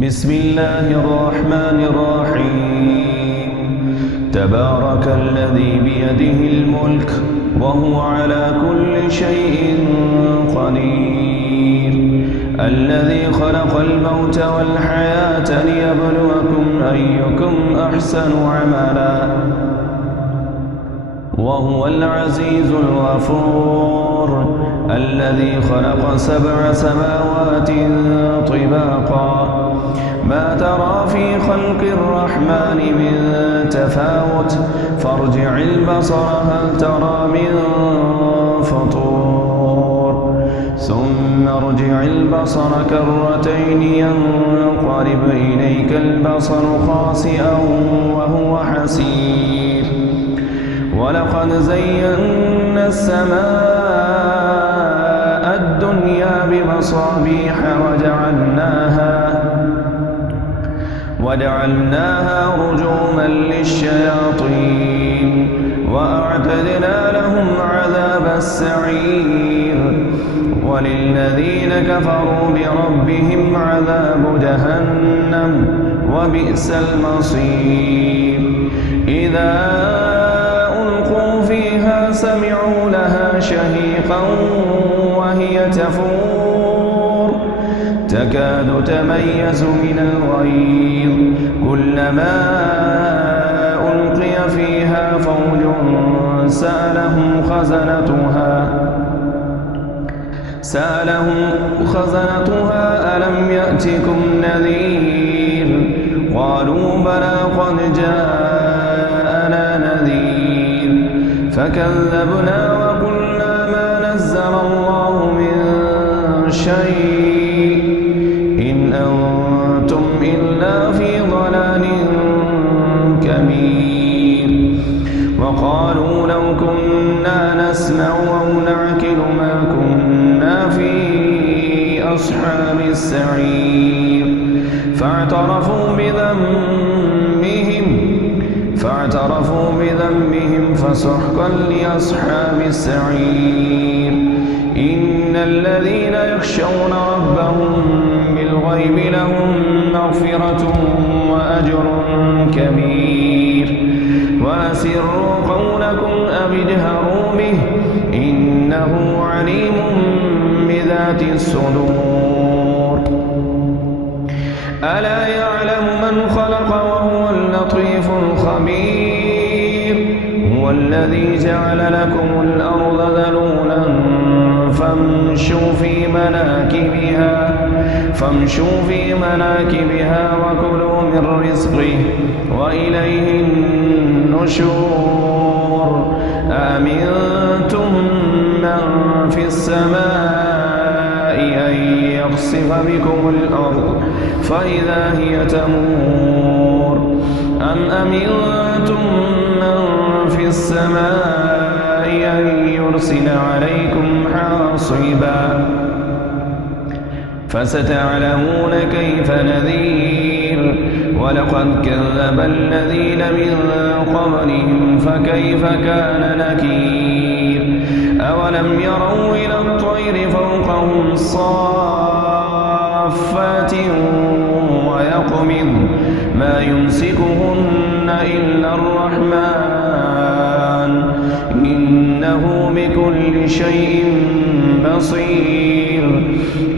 بسم الله الرحمن الرحيم تبارك الذي بيده الملك وهو على كل شيء قدير الذي خلق الموت والحياة ليبلوكم أيكم أحسن عملا وهو العزيز الغفور الذي خلق 7 سماوات طباقا ما ترى في خلق الرحمن من تفاوت فارجع البصر هل ترى من فطور ثم ارجع البصر كرتين ينقلب إليك البصر خاسئا وهو حسير ولقد زينا السماء الدنيا بمصابيح وجعلناها رجوما للشياطين وأعتدنا لهم عذاب السعير وللذين كفروا بربهم عذاب جهنم وبئس المصير إذا ألقوا فيها سمعوا لها شهيقا وهي تفور تكاد تميز من الغيظ كلما ألقي فيها فوج سألهم خزنتها ألم يأتكم نذير قالوا بلى قد جاءنا نذير فكذبنا وقلنا ما نزل الله من شيء إن أنتم إلا في ضلال كبير وقالوا لو كنا نسمع أو نعقل ما كنا في أصحاب السعير فاعترفوا بذنبهم فسحقا لأصحاب السعير إن الذين يخشون ربهم بالغيب لهم مغفرة وأجر كبير وأسروا قولكم أو اجهروا به إنه عليم بذات الصدور ألا يعلم من خلق وهو اللطيف الخبير هو الذي جعل لكم الأرض ذلولا فامشوا في مناكبها وكلوا من رزقه وإليه النشور أأمنتم من في السماء أن يخسف بكم الأرض فإذا هي تمور أم أمنتم من في السماء أن يرسل عليكم حاصبا فستعلمون كيف نذير ولقد كذب الذين من قبلهم فكيف كان نكير أولم يروا إلى الطير فوقهم صافات ويقبض ما يمسكهن إلا الرحمن إنه بكل شيء بصير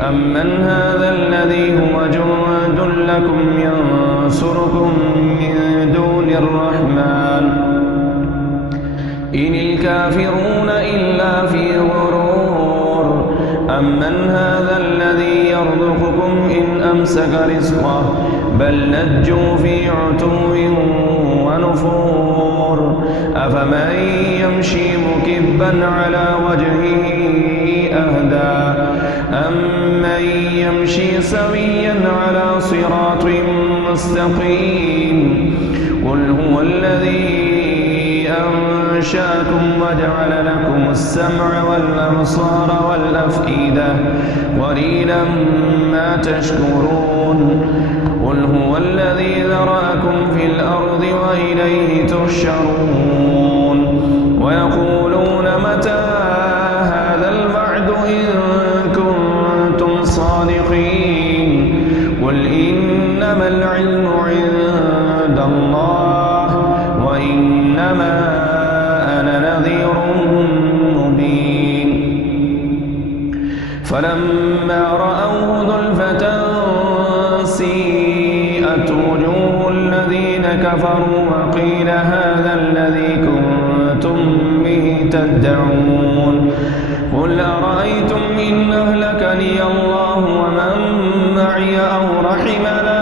أمن هذا الذي هو جند لكم ينصركم من دون الرحمن إن الكافرون إلا في غرور أمن هذا الذي يرزقكم إن أمسك رزقه بل لجوا في عتو ونفور أفمن يمشي مكبا على وجهه أهدى أمن يمشي سويا على صراط مستقيم قل هو الذي أنشأكم وجعل لكم السمع والأبصار والأفئدة قليلا ما تشكرون قل هو الذي ذرأكم في الأرض وإليه تحشرون ويقولون متى هذا الوعد إن كنتم صادقين قل إن إنما العلم عند الله وإنما أنا نذير مبين فلما رأوه زلفة سيئت وجوه الذين كفروا وقيل هذا الذي كنتم به تدعون قل أرأيتم إن أهلكني الله ومن معي أو رحمنا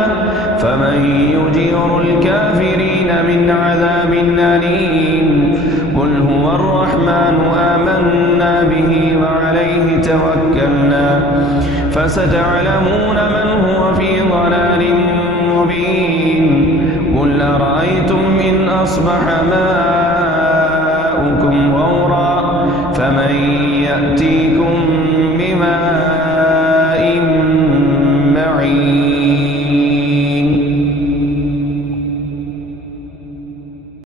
فمن يجير الكافرين من عذاب أليم قل هو الرحمن آمنا به وعليه توكلنا فستعلمون من هو في ضلال مبين قل أرأيتم إن أصبح ماؤكم غورا فمن يأتيكم بماء معين